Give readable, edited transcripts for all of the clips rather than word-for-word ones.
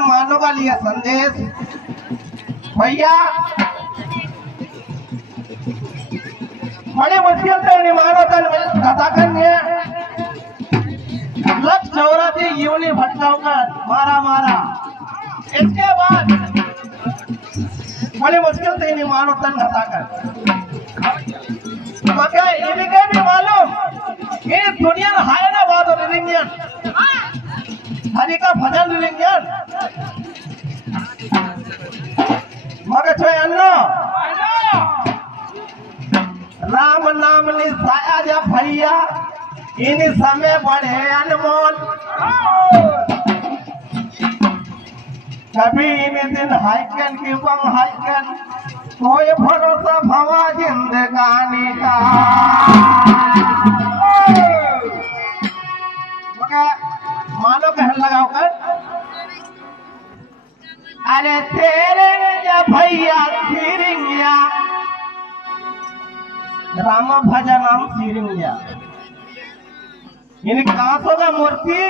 मानो का लिया संदेश भैया बड़े मुश्किल से नहीं मानो कथा करने लक्ष्य चौरासी यूनी भटकाकर मारा इसके बाद बड़े मुश्किल से नहीं मानो तन घटाकर मगर ये भी मालूम ये दुनिया में हाय ना बात हो रिंगियन हरि का भजन रिंगियन मगर छे अन्नो राम नाम निसाया जा भैया इन समय बढ़े अनमोल कभी इन दिन हाइकन की बंग हाइकन कोई भरोसा भवा जिंदगानी का मगर मानो कहने लगाओ कर अरे तेरे या भैया सिरिंगिया राम भजनम सिरिंगिया इन कांसों का मूर्ति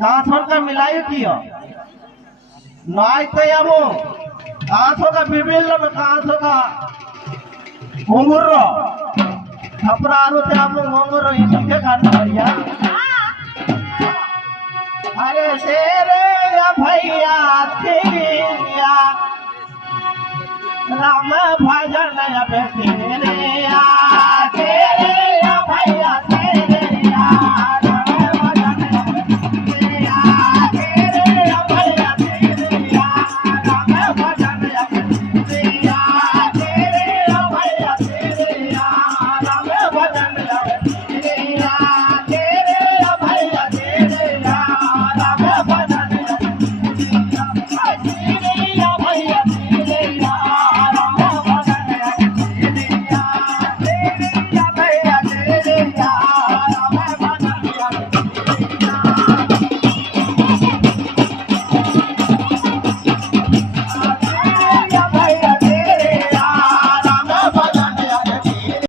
कांसों का मिलाई किया नाई तो यामो कांसों का बिबिल्लो में कांसों का मुंगुर्रो अपराधों से आप मुंगुर्रो ये क्या करना भैया अरे तेरे या भैया तेरिया राम भजन या बेसिया